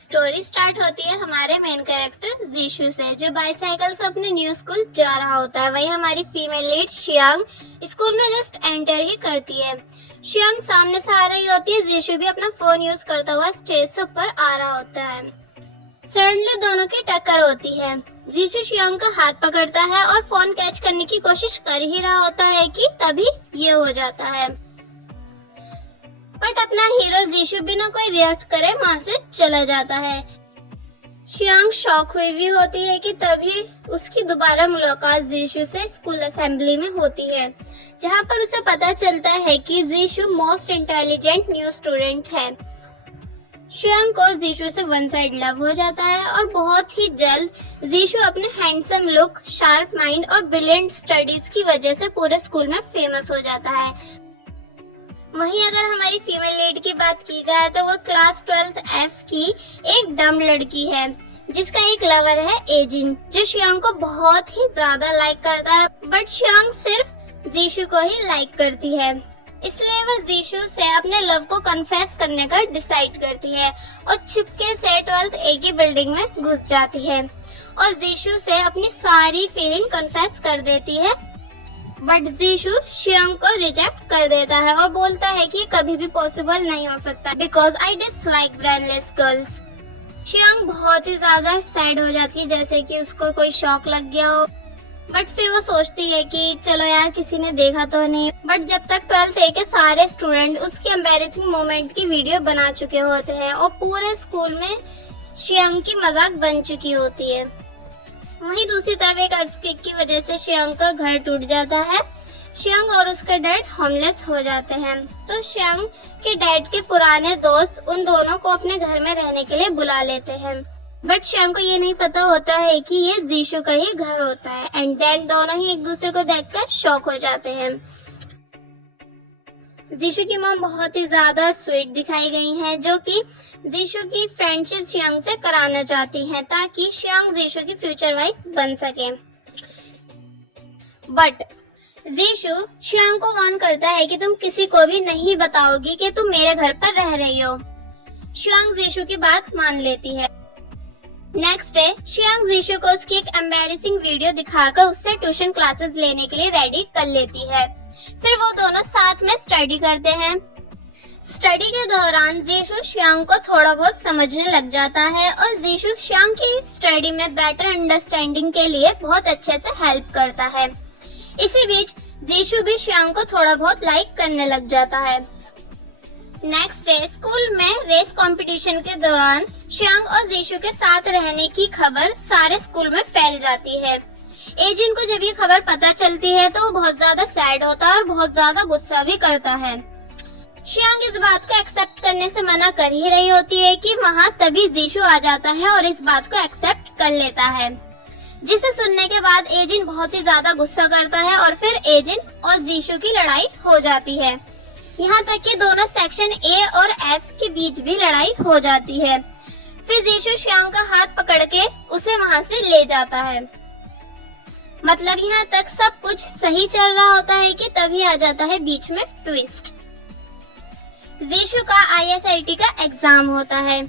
Story start होती है हमारे मेन कैरेक्टर जीशु से, जो बाईसाइकिल से अपने न्यू स्कूल जा रहा होता है। वहीं हमारी फीमेल लीड शियांग स्कूल में जस्ट एंटर ही करती है। शियांग सामने से आ रही होती है, जीशु भी अपना फोन यूज करता हुआ स्टेज से ऊपर आ रहा होता है। सडनली दोनों की टक्कर होती है। जीशु शियांग का हाथ पकड़ता है और फोन कैच करने की कोशिश कर ही रहा होता है कि तभी ये हो जाता है। बट अपना हीरो जीशु बिना कोई रिएक्ट करे वहां से चला जाता है। शियांग शॉक हुई भी होती है कि तभी उसकी दोबारा मुलाकात जीशु से स्कूल असेंबली में होती है, जहां पर उसे पता चलता है कि जीशु मोस्ट इंटेलिजेंट न्यू स्टूडेंट है। शियांग को जीशु से वन साइड लव हो जाता है और बहुत ही जल्द जीशु अपने हैंडसम लुक, शार्प माइंड और ब्रिलियंट स्टडीज की वजह से पूरे स्कूल में फेमस हो जाता है। वहीं अगर हमारी फीमेल लीड की बात की जाए तो वो क्लास 12th F की एक डम लड़की है, जिसका एक लवर है एजिन, जो शियांग को बहुत ही ज्यादा लाइक करता है। बट शियांग सिर्फ जीशु को ही लाइक करती है, इसलिए वह जीशु से अपने लव को कन्फेस करने का डिसाइड करती है और चुपके से 12th A की बिल्डिंग में घुस जाती है और जीशु से अपनी सारी फीलिंग कन्फेस कर देती है। बट जीशु शियांग को रिजेक्ट कर देता है और बोलता है कि कभी भी पॉसिबल नहीं हो सकता, because I dislike brainless girls. Xiang बहुत ही ज्यादा सैड हो जाती है, जैसे कि उसको कोई शॉक लग गया हो। बट फिर वो सोचती है कि चलो यार किसी ने देखा तो नहीं। बट जब तक 12th A के सारे स्टूडेंट उसकी एम्बैरेसिंग मोमेंट की वीडियो बना चुके होते हैं और पूरे स्कूल में शियांग की मजाक बन चुकी होती है। वहीं दूसरी तरफ एक अर्थक्वेक की वजह से शियांग का घर टूट जाता है। शियांग और उसका डैड होमलेस हो जाते हैं, तो शियांग के डैड के पुराने दोस्त उन दोनों को अपने घर में रहने के लिए बुला लेते हैं। बट शियांग को ये नहीं पता होता है कि ये जीशु का ही घर होता है। एंड देन दोनों ही एक दूसरे को देखकर शॉक हो जाते हैं। जीशु की मॉम बहुत ही ज्यादा स्वीट दिखाई गई है, जो कि जीशु की फ्रेंडशिप शियांग से कराना चाहती हैं ताकि शियांग जीशु की फ्यूचर वाइफ बन सके। बट जीशु शियांग को वार्न करता है कि तुम किसी को भी नहीं बताओगी कि तुम मेरे घर पर रह रही हो। शियांग जीशु की बात मान लेती है। नेक्स्ट डे शियांग जीशु को उसकी एक एम्बैरेसिंग वीडियो दिखाकर उससे ट्यूशन क्लासेस लेने के लिए रेडी कर लेती है। फिर वो दोनों साथ में स्टडी करते हैं। स्टडी के दौरान जीशु शियांग को थोड़ा बहुत समझने लग जाता है और जीशु शियांग की स्टडी में बेटर अंडरस्टैंडिंग के लिए बहुत अच्छे से हेल्प करता है। इसी बीच जीशु भी शियांग को थोड़ा बहुत लाइक करने लग जाता है। नेक्स्ट डे स्कूल में रेस कंपटीशन के दौरान शियांग और जीशु के साथ रहने की खबर सारे स्कूल में फैल जाती है। एजिन को जब ये खबर पता चलती है तो वो बहुत ज्यादा सैड होता है और बहुत ज्यादा गुस्सा भी करता है। शियांग इस बात को एक्सेप्ट करने से मना कर ही रही होती है कि वहाँ तभी जीशु आ जाता है और इस बात को एक्सेप्ट कर लेता है, जिसे सुनने के बाद एजिन बहुत ही ज्यादा गुस्सा करता है और फिर एजिन और जीशु की लड़ाई हो जाती है। यहाँ तक कि दोनों सेक्शन A और F के बीच भी लड़ाई हो जाती है। फिर जीशु शियांग का हाथ पकड़ के उसे वहाँ से ले जाता है। मतलब यहाँ तक सब कुछ सही चल रहा होता है कि तभी आ जाता है बीच में ट्विस्ट। जीशु का ISIT का एग्जाम होता है,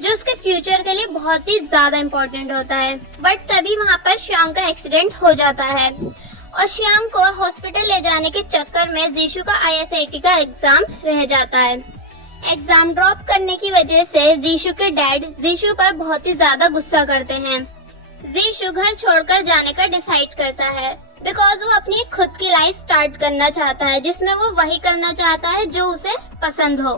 जो उसके फ्यूचर के लिए बहुत ही ज्यादा इम्पोर्टेंट होता है। बट तभी वहाँ पर शियांग का एक्सीडेंट हो जाता है और शियांग को हॉस्पिटल ले जाने के चक्कर में जीशु का ISIT का एग्जाम रह जाता है। एग्जाम ड्रॉप करने की वजह से जीशु के डैड जीशु पर बहुत ही ज्यादा गुस्सा करते हैं। जीशु घर छोड़कर जाने का डिसाइड करता है, बिकॉज वो अपनी खुद की लाइफ स्टार्ट करना चाहता है, जिसमें वो वही करना चाहता है जो उसे पसंद हो।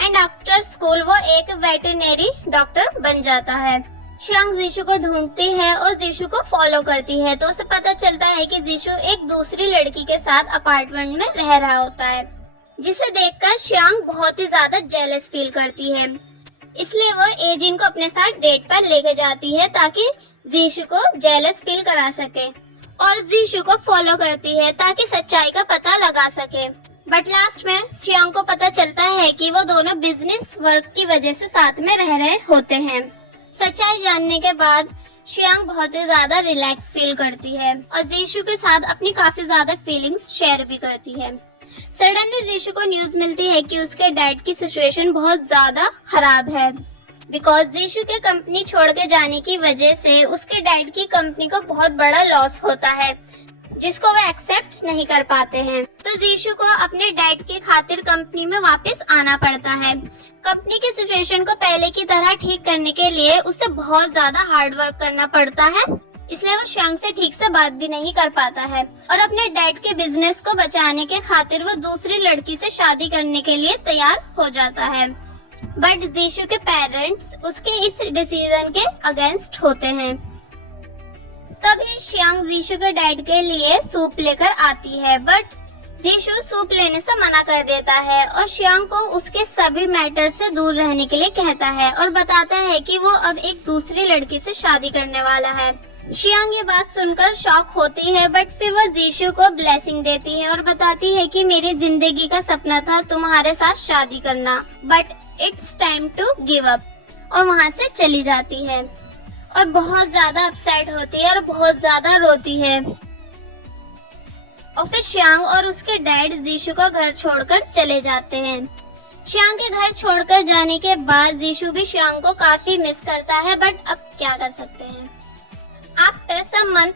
एंड आफ्टर स्कूल वो एक वेटरनरी डॉक्टर बन जाता है। शियांग जीशु को ढूंढती है और जीशु को फॉलो करती है, तो उसे पता चलता है कि जीशु एक दूसरी लड़की के साथ अपार्टमेंट में रह रहा होता है, जिसे देखकर शियांग बहुत ही ज्यादा जेलस फील करती है। इसलिए वो एजिन को अपने साथ डेट पर लेके जाती है ताकि जीशु को जेलस फील करा सके और जीशु को फॉलो करती है ताकि सच्चाई का पता लगा सके। बट लास्ट में शियांग को पता चलता है कि वो दोनों बिजनेस वर्क की वजह से साथ में रह रहे होते हैं। सच्चाई जानने के बाद शियांग बहुत ही ज्यादा रिलैक्स फील करती है और जीशु के साथ अपनी काफी ज्यादा फीलिंग्स शेयर भी करती है। सडनली जीशु को न्यूज मिलती है कि उसके डैड की सिचुएशन बहुत ज्यादा खराब है बिकॉज जीशु के कंपनी छोड़ के जाने की वजह से उसके डैड की कंपनी को बहुत बड़ा लॉस होता है, जिसको वो एक्सेप्ट नहीं कर पाते हैं। तो जीशु को अपने डैड के खातिर कंपनी में वापस आना पड़ता है। कंपनी की सिचुएशन को पहले की तरह ठीक करने के लिए उसे बहुत ज्यादा हार्ड वर्क करना पड़ता है, इसलिए वो श्यांग से ठीक से बात भी नहीं कर पाता है और अपने डैड के बिजनेस को बचाने के खातिर वो दूसरी लड़की से शादी करने के लिए तैयार हो जाता है। बट जीशु के पेरेंट्स उसके इस डिसीजन के अगेंस्ट होते हैं। तभी श्यांग जीशु के डैड के लिए सूप लेकर आती है, बट जीशु सूप लेने से मना कर देता है और श्यांग को उसके सभी मैटर से दूर रहने के लिए कहता है और बताता है कि वो अब एक दूसरी लड़की से शादी करने वाला है। श्यांग ये बात सुनकर शॉक होती है, बट फिर वो जीशु को ब्लेसिंग देती है और बताती है कि मेरी जिंदगी का सपना था तुम्हारे साथ शादी करना, but it's time to give up, और वहाँ से चली जाती है और बहुत ज्यादा अपसेट होती है और बहुत ज्यादा रोती है। और फिर श्यांग और उसके डैड जीशु का घर छोड़कर चले जाते हैं। श्यांग के घर छोड़कर जाने के बाद जीशु भी श्यांग को काफी मिस करता है, बट अब क्या कर सकते हैं। आफ्टर सम मंथ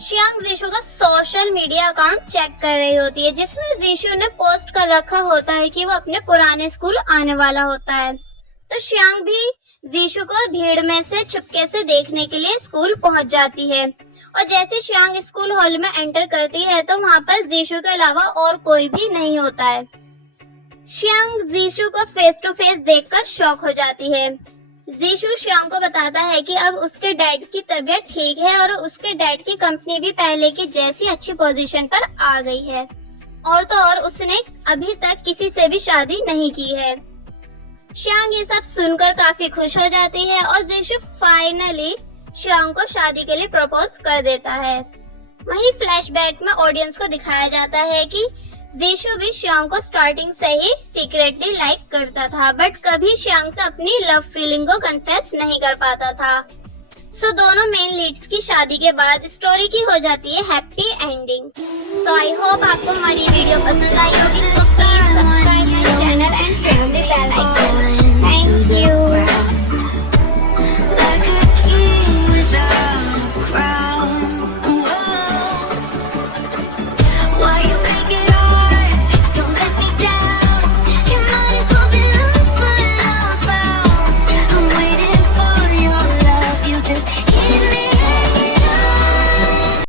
श्यांग जीशु का सोशल मीडिया अकाउंट चेक कर रही होती है, जिसमें जीशु ने पोस्ट कर रखा होता है कि वो अपने पुराने स्कूल आने वाला होता है। तो श्यांग भी जीशु को भीड़ में से चुपके से देखने के लिए स्कूल पहुंच जाती है और जैसे श्यांग स्कूल हॉल में एंटर करती है तो वहाँ पर जीशु के अलावा और कोई भी नहीं होता है। श्यांग जीशु को फेस टू फेस देखकर शॉक हो जाती है। जीशु श्यांग को बताता है कि अब उसके डैड की तबीयत ठीक है और उसके डैड की कंपनी भी पहले की जैसी अच्छी पोजीशन पर आ गई है, और तो और उसने अभी तक किसी से भी शादी नहीं की है। श्यांग ये सब सुनकर काफी खुश हो जाती है और जीशु फाइनली श्यांग को शादी के लिए प्रपोज कर देता है। वहीं फ्लैशबैक में ऑडियंस को दिखाया जाता है कि जीशु भी श्यांग को स्टार्टिंग से ही सीक्रेटली लाइक करता था, बट कभी श्यांग से अपनी लव फीलिंग को कन्फेस नहीं कर पाता था। सो दोनों मेन लीड्स की शादी के बाद स्टोरी की हो जाती है happy ending. So I hope आपको हमारी वीडियो पसंद आई होगी।